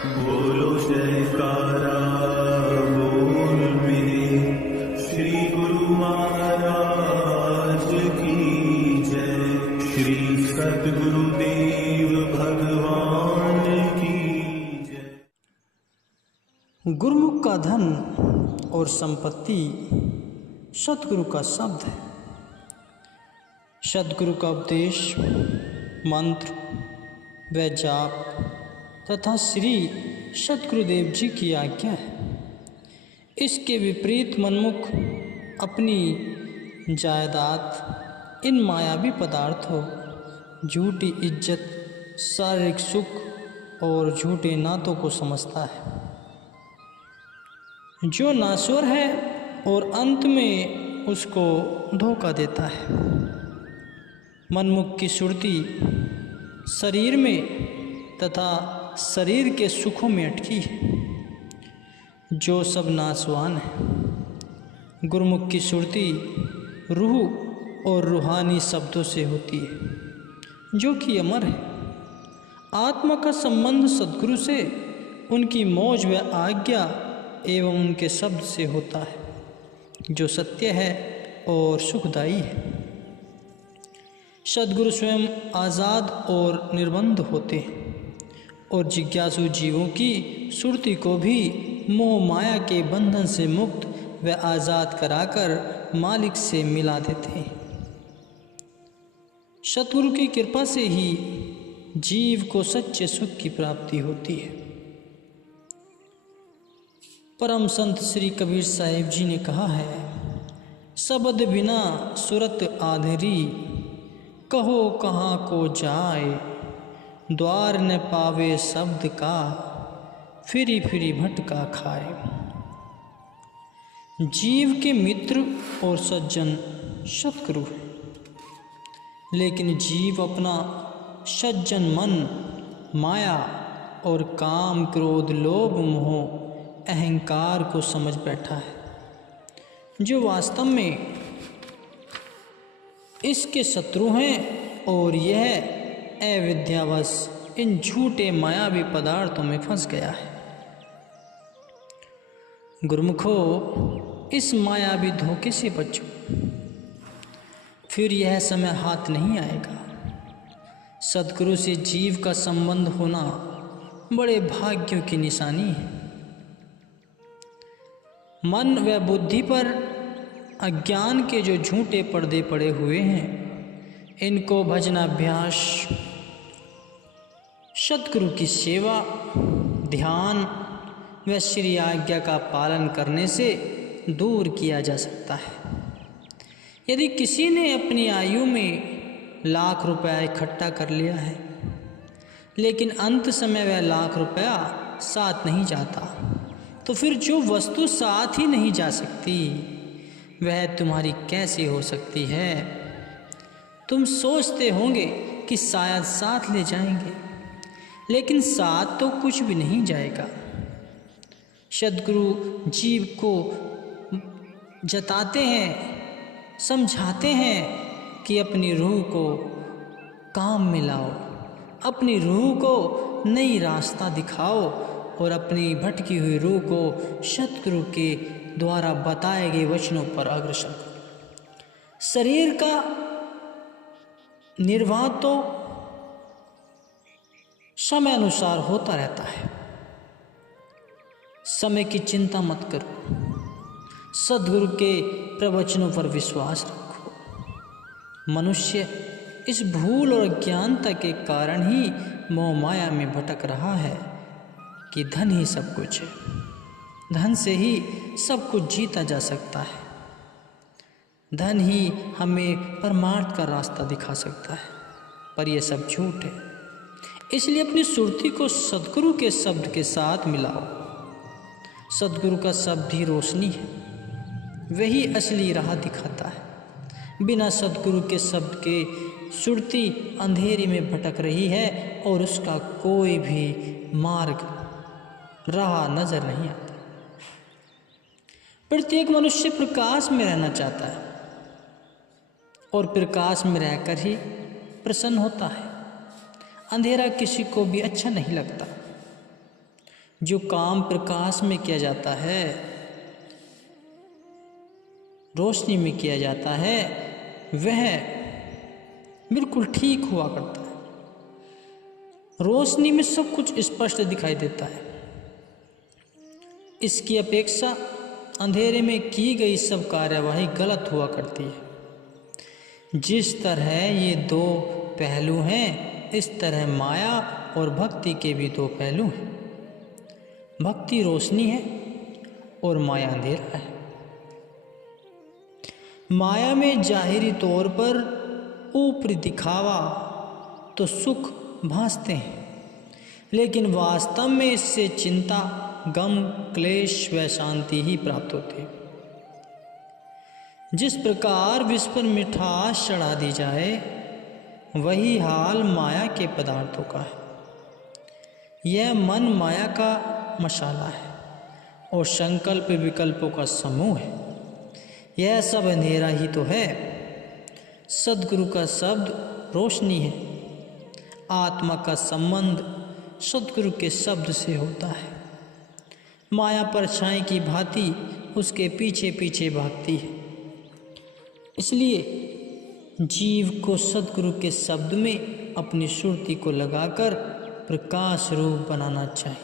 बोलो जयकारा बोल मेरे श्री गुरु महाराज की जय। श्री सद्गुरुदेव भगवान की जय। गुरुमुख का धन और संपत्ति सतगुरु का शब्द है। सतगुरु का उपदेश, मंत्र व जाप तथा श्री सतगुरुदेव जी की आज्ञा है। इसके विपरीत मनमुख अपनी जायदाद, इन मायावी पदार्थों, झूठी इज्जत, शारीरिक सुख और झूठे नातों को समझता है, जो नाश्वर है और अंत में उसको धोखा देता है। मनमुख की सुरती शरीर में तथा शरीर के सुखों में अटकी है, जो सब नाशवान है। गुरुमुख की सुरती रूह और रूहानी शब्दों से होती है, जो कि अमर है। आत्मा का संबंध सद्गुरु से उनकी मौज व आज्ञा एवं उनके शब्द से होता है, जो सत्य है और सुखदायी है। सद्गुरु स्वयं आज़ाद और निर्बंध होते हैं और जिज्ञासु जीवों की सुरती को भी मोह माया के बंधन से मुक्त व आज़ाद कराकर मालिक से मिला देते हैं। सद्गुरु की कृपा से ही जीव को सच्चे सुख की प्राप्ति होती है। परम संत श्री कबीर साहिब जी ने कहा है, शब्द बिना सुरत आधेरी, कहो कहाँ को जाए, द्वार न पावे शब्द का, फिरी फिरी भटका खाए। जीव के मित्र और सज्जन सतगुरु है, लेकिन जीव अपना सज्जन मन, माया और काम, क्रोध, लोभ, मोह, अहंकार को समझ बैठा है, जो वास्तव में इसके शत्रु हैं, और यह अविद्यावश इन झूठे मायावी पदार्थों में फंस गया है। गुरुमुखो, इस मायावी धोखे से बचो, फिर यह समय हाथ नहीं आएगा। सद्गुरु से जीव का संबंध होना बड़े भाग्यों की निशानी है। मन व बुद्धि पर अज्ञान के जो झूठे पर्दे पड़े हुए हैं, इनको भजनाभ्यास, सद्गुरु की सेवा, ध्यान व श्री आज्ञा का पालन करने से दूर किया जा सकता है। यदि किसी ने अपनी आयु में लाख रुपया इकट्ठा कर लिया है, लेकिन अंत समय वह लाख रुपया साथ नहीं जाता, तो फिर जो वस्तु साथ ही नहीं जा सकती, वह तुम्हारी कैसे हो सकती है? तुम सोचते होंगे कि शायद साथ ले जाएंगे, लेकिन साथ तो कुछ भी नहीं जाएगा। सद्गुरु जीव को जताते हैं, समझाते हैं कि अपनी रूह को काम में लाओ, अपनी रूह को नई रास्ता दिखाओ और अपनी भटकी हुई रूह को सद्गुरु के द्वारा बताए गए वचनों पर अग्रसर करो। शरीर का निर्वाह तो समय अनुसार होता रहता है, समय की चिंता मत करो, सद्गुरु के प्रवचनों पर विश्वास रखो। मनुष्य इस भूल और अज्ञानता के कारण ही मोह माया में भटक रहा है कि धन ही सब कुछ है, धन से ही सब कुछ जीता जा सकता है, धन ही हमें परमार्थ का रास्ता दिखा सकता है, पर यह सब झूठ है। इसलिए अपनी सुरती को सद्गुरु के शब्द के साथ मिलाओ। सद्गुरु का शब्द भी रोशनी है, वही असली राह दिखाता है। बिना सद्गुरु के शब्द के सुरती अंधेरी में भटक रही है और उसका कोई भी मार्ग, राह नजर नहीं आता। प्रत्येक मनुष्य प्रकाश में रहना चाहता है और प्रकाश में रहकर ही प्रसन्न होता है। अंधेरा किसी को भी अच्छा नहीं लगता। जो काम प्रकाश में किया जाता है, रोशनी में किया जाता है, वह बिल्कुल ठीक हुआ करता है। रोशनी में सब कुछ स्पष्ट दिखाई देता है। इसकी अपेक्षा अंधेरे में की गई सब कार्यवाही गलत हुआ करती है। जिस तरह ये दो पहलू हैं, इस तरह माया और भक्ति के भी दो पहलू हैं। भक्ति रोशनी है और माया अंधेरा है। माया में जाहिरी तौर पर ऊपरी दिखावा तो सुख भासते हैं, लेकिन वास्तव में इससे चिंता, गम, क्लेश व शांति ही प्राप्त होती है। जिस प्रकार विष पर मिठास चढ़ा दी जाए, वही हाल माया के पदार्थों का है। यह मन माया का मशाला है और संकल्प विकल्पों का समूह है। यह सब अंधेरा ही तो है। सद्गुरु का शब्द रोशनी है। आत्मा का संबंध सद्गुरु के शब्द से होता है। माया परछाई की भांति उसके पीछे पीछे भागती है। इसलिए जीव को सद्गुरु के शब्द में अपनी सुरती को लगाकर प्रकाश रूप बनाना चाहिए।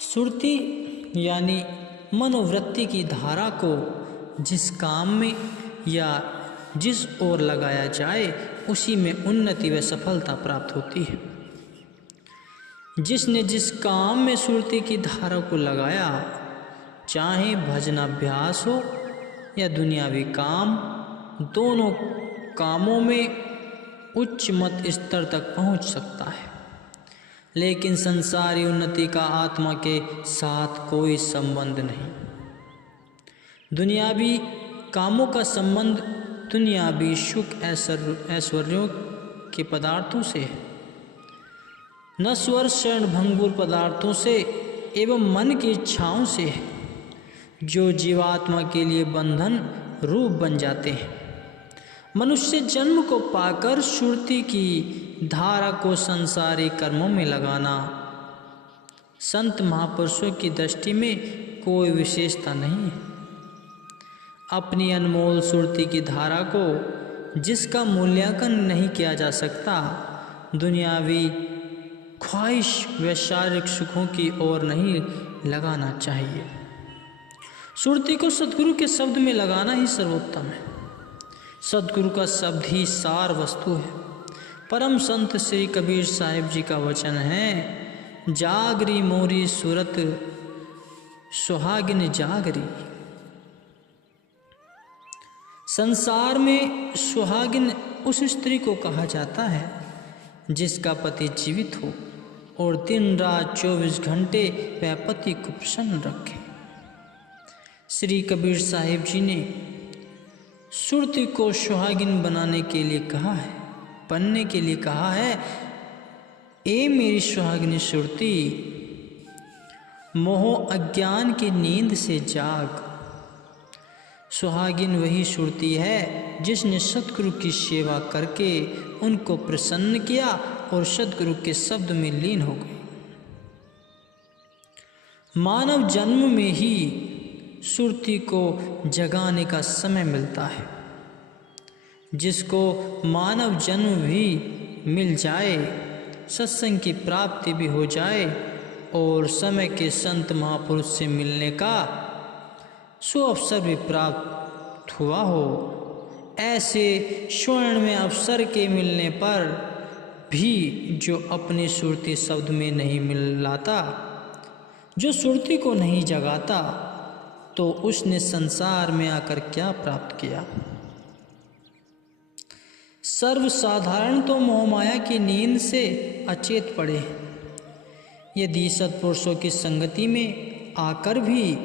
सुरती यानी मनोवृत्ति की धारा को जिस काम में या जिस ओर लगाया जाए, उसी में उन्नति व सफलता प्राप्त होती है। जिसने जिस काम में सुरती की धारा को लगाया, चाहे भजनाभ्यास हो या दुनियावी काम, दोनों कामों में उच्च मत स्तर तक पहुंच सकता है। लेकिन संसारी उन्नति का आत्मा के साथ कोई संबंध नहीं। दुनियावी कामों का संबंध दुनियावी सुख ऐश्वर्यों के पदार्थों से है, नश्वर क्षणभंगुर पदार्थों से एवं मन की इच्छाओं से है, जो जीवात्मा के लिए बंधन रूप बन जाते हैं। मनुष्य जन्म को पाकर सुरती की धारा को संसारी कर्मों में लगाना संत महापुरुषों की दृष्टि में कोई विशेषता नहीं है। अपनी अनमोल सुरती की धारा को, जिसका मूल्यांकन नहीं किया जा सकता, दुनियावी ख्वाहिश व शारीरिक सुखों की ओर नहीं लगाना चाहिए। सुरती को सद्गुरु के शब्द में लगाना ही सर्वोत्तम है। सद्गुरु का शब्द ही सार वस्तु है। परम संत श्री कबीर साहिब जी का वचन है, जागरी मोरी सूरत सुहागिन जागरी। संसार में सुहागिन उस स्त्री को कहा जाता है जिसका पति जीवित हो और दिन रात 24 घंटे वह पति को प्रसन्न रखे। श्री कबीर साहिब जी ने सुरती को सुहागिन बनाने के लिए कहा है, बनने के लिए कहा है। ए मेरी सुहागिनी सुरती, मोह अज्ञान की नींद से जाग। सुहागिन वही सुरती है जिसने सद्गुरु की सेवा करके उनको प्रसन्न किया और सद्गुरु के शब्द में लीन हो गई। मानव जन्म में ही सुरती को जगाने का समय मिलता है। जिसको मानव जन्म भी मिल जाए, सत्संग की प्राप्ति भी हो जाए और समय के संत महापुरुष से मिलने का सो अवसर भी प्राप्त हुआ हो, ऐसे स्वर्ण में अवसर के मिलने पर भी जो अपनी सुरती शब्द में नहीं मिलाता, जो सुरती को नहीं जगाता, तो उसने संसार में आकर क्या प्राप्त किया। सर्वसाधारण तो मोहमाया की नींद से अचेत पड़े हैं। यदि सत्पुरुषों की संगति में आकर भी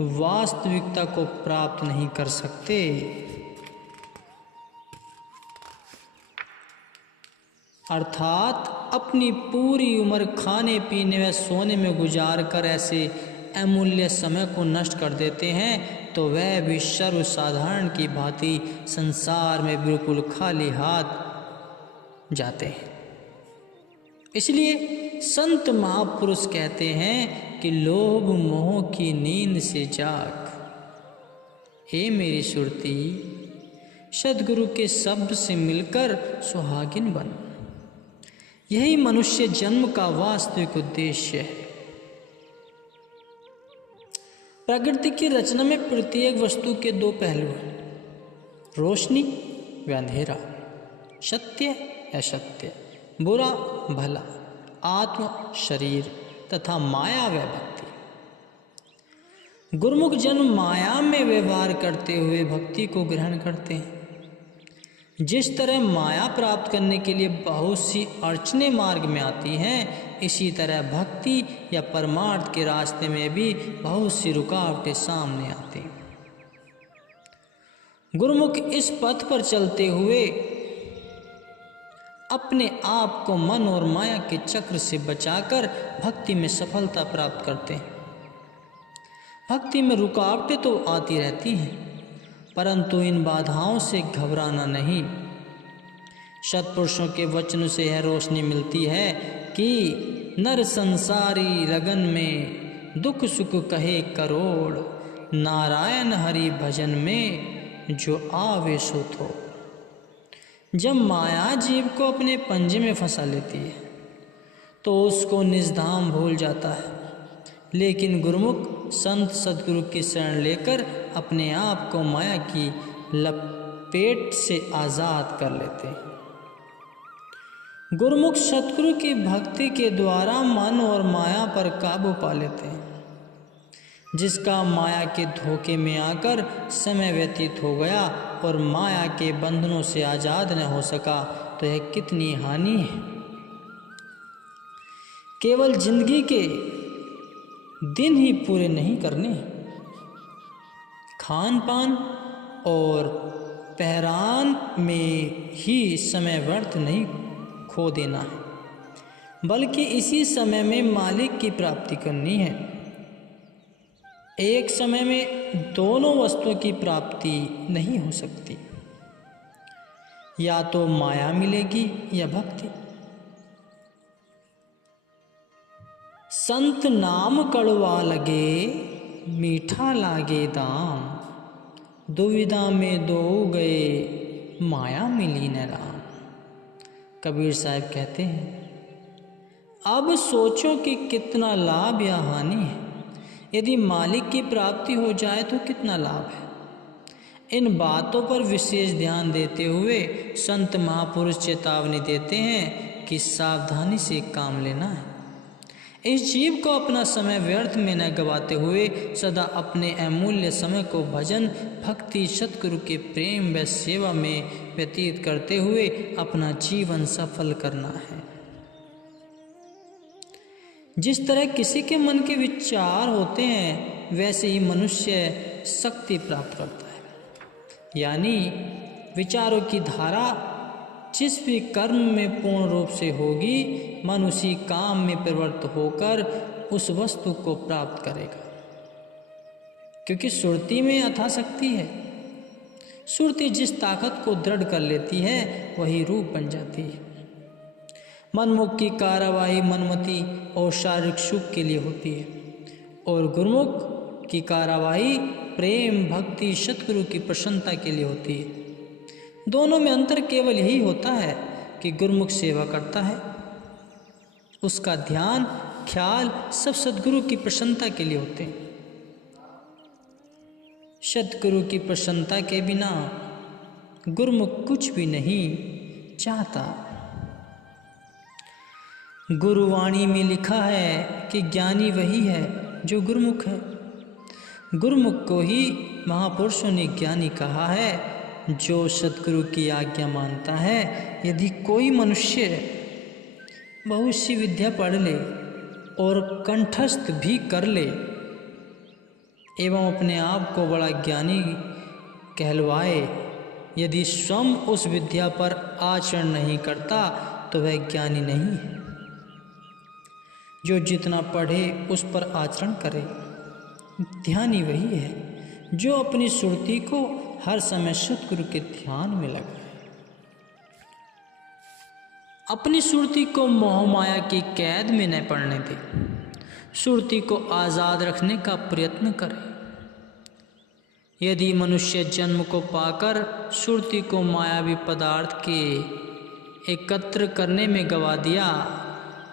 वास्तविकता को प्राप्त नहीं कर सकते, अर्थात अपनी पूरी उम्र खाने पीने व सोने में गुजार कर ऐसे अमूल्य समय को नष्ट कर देते हैं, तो वह भी सर्वसाधारण की भांति संसार में बिल्कुल खाली हाथ जाते हैं। इसलिए संत महापुरुष कहते हैं कि लोभ मोह की नींद से जाग। हे मेरी सुरती, सद्गुरु के शब्द से मिलकर सुहागिन बन। यही मनुष्य जन्म का वास्तविक उद्देश्य है। प्रकृति की रचना में प्रत्येक वस्तु के दो पहलू हैं, रोशनी व अंधेरा, सत्य असत्य, बुरा भला, आत्म शरीर तथा माया व भक्ति। गुरुमुख जन माया में व्यवहार करते हुए भक्ति को ग्रहण करते हैं। जिस तरह माया प्राप्त करने के लिए बहुत सी अड़चनें मार्ग में आती हैं, इसी तरह भक्ति या परमार्थ के रास्ते में भी बहुत सी रुकावटें सामने आती हैं। गुरुमुख इस पथ पर चलते हुए अपने आप को मन और माया के चक्र से बचाकर भक्ति में सफलता प्राप्त करते हैं। भक्ति में रुकावटें तो आती रहती हैं, परंतु इन बाधाओं से घबराना नहीं। सत्पुरुषों के वचनों से यह रोशनी मिलती है कि नर संसारी लगन में दुख सुख कहे करोड़, नारायण हरि भजन में जो आवे सो थो। जब माया जीव को अपने पंजे में फंसा लेती है तो उसको निजधाम भूल जाता है, लेकिन गुरुमुख संत सद्गुरु की शरण लेकर अपने आप को माया की लपेट से आज़ाद कर लेते हैं। गुरुमुख सद्गुरु की भक्ति के द्वारा मन और माया पर काबू पा लेते हैं। जिसका माया के धोखे में आकर समय व्यतीत हो गया और माया के बंधनों से आज़ाद न हो सका, तो यह कितनी हानि है। केवल जिंदगी के दिन ही पूरे नहीं करने, खान पान और पहरान में ही समय व्यर्थ नहीं खो देना है, बल्कि इसी समय में मालिक की प्राप्ति करनी है। एक समय में दोनों वस्तुओं की प्राप्ति नहीं हो सकती, या तो माया मिलेगी या भक्ति। संत नाम कड़वा लगे मीठा लागे दाम, दुविधा में दो गए माया मिली न राम। कबीर साहब कहते हैं, अब सोचो कि कितना लाभ या हानि है। यदि मालिक की प्राप्ति हो जाए तो कितना लाभ है। इन बातों पर विशेष ध्यान देते हुए संत महापुरुष चेतावनी देते हैं कि सावधानी से काम लेना है। इस जीव को अपना समय व्यर्थ में न गवाते हुए सदा अपने अमूल्य समय को भजन भक्ति सतगुरु के प्रेम व सेवा में व्यतीत करते हुए अपना जीवन सफल करना है। जिस तरह किसी के मन के विचार होते हैं, वैसे ही मनुष्य शक्ति प्राप्त करता है। यानी विचारों की धारा जिस भी कर्म में पूर्ण रूप से होगी, मन उसी काम में प्रवृत्त होकर उस वस्तु को प्राप्त करेगा। क्योंकि सुरती में अथाह शक्ति है। सुरती जिस ताकत को दृढ़ कर लेती है, वही रूप बन जाती है। मनमुख की कार्यवाही मनमति और शारीरिक सुख के लिए होती है, और गुरुमुख की कार्यवाही प्रेम भक्ति सतगुरु की प्रसन्नता के लिए होती है। दोनों में अंतर केवल यही होता है कि गुरुमुख सेवा करता है, उसका ध्यान ख्याल सब सद्गुरु की प्रसन्नता के लिए होते हैं। सद्गुरु की प्रसन्नता के बिना गुरुमुख कुछ भी नहीं चाहता। गुरुवाणी में लिखा है कि ज्ञानी वही है जो गुरुमुख है। गुरुमुख को ही महापुरुषों ने ज्ञानी कहा है, जो सद्गुरु की आज्ञा मानता है। यदि कोई मनुष्य बहुत सी विद्या पढ़ ले और कंठस्थ भी कर ले एवं अपने आप को बड़ा ज्ञानी कहलवाए, यदि स्वयं उस विद्या पर आचरण नहीं करता तो वह ज्ञानी नहीं है। जो जितना पढ़े उस पर आचरण करे, ध्यानी वही है जो अपनी सुरती को हर समय सतगुरु के ध्यान में लगाए। अपनी सुरती को मोह माया की कैद में न पड़ने दे। सुरती को आज़ाद रखने का प्रयत्न करे। यदि मनुष्य जन्म को पाकर सुरती को मायावी पदार्थ के एकत्र करने में गवा दिया,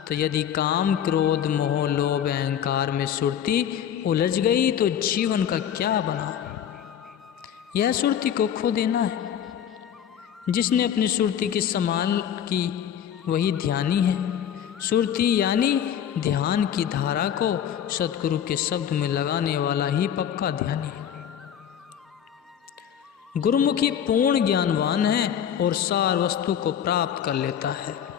तो यदि काम, क्रोध, मोह, लोभ, अहंकार में सुरती उलझ गई तो जीवन का क्या बना। यह सुरती को खो देना है। जिसने अपनी सुरती की संभाल की वही ध्यानी है। सुरती यानी ध्यान की धारा को सतगुरु के शब्द में लगाने वाला ही पक्का ध्यानी है। गुरुमुखी पूर्ण ज्ञानवान है और सार वस्तु को प्राप्त कर लेता है।